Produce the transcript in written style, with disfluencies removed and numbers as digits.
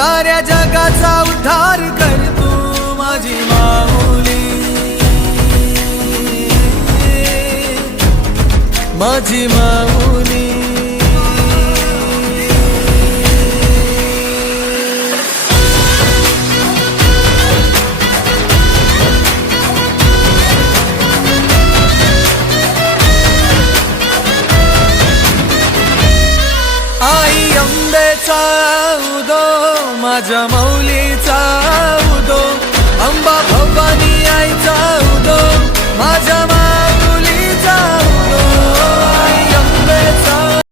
साऱ्या जगाचा उद्धार कर तू माझी माऊली, माझी माऊली. आई अंबेचा उदो माझ्या माऊलीचा उदो, अंबा भवानी आईचा उदो माझ्या